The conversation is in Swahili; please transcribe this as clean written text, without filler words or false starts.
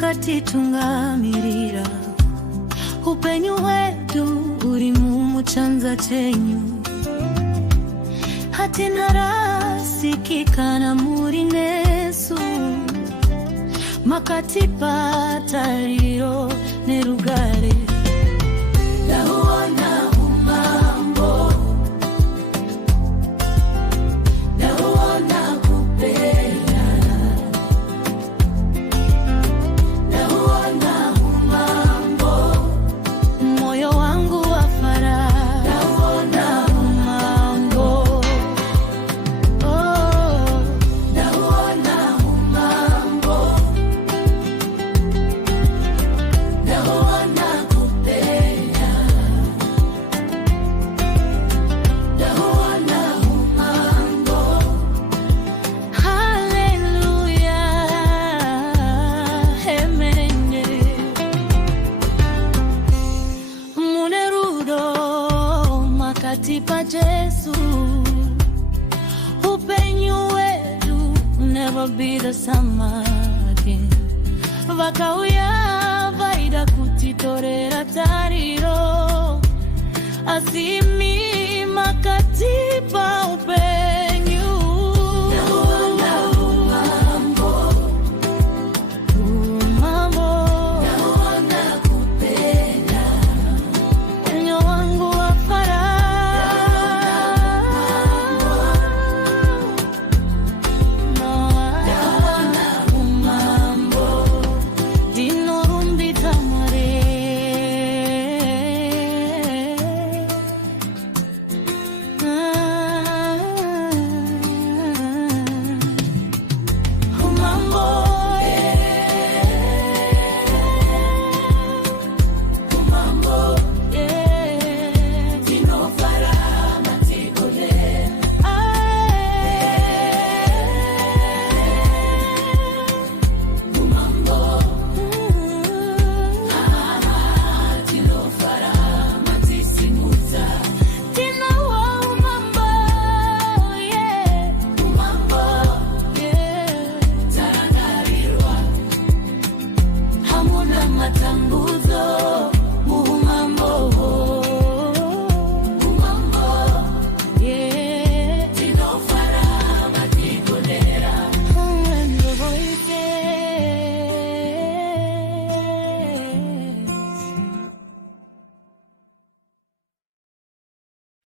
makati tungamirira upenyu wedu uri mumucanza chenyu hatinarasikikana muri nesu makati patariro nerugare ndawona umambo ndawona kupenya ndawona umambo moyo wangu wafara ndawona umambo ndawona umambo ndawona kupenya ndawona umambo. Haleluya, amen. Munerudo makati pa Jesu upenyu wedu never be the same again. Vakauya vaida kutitorera tariro asimi makati pa upenyu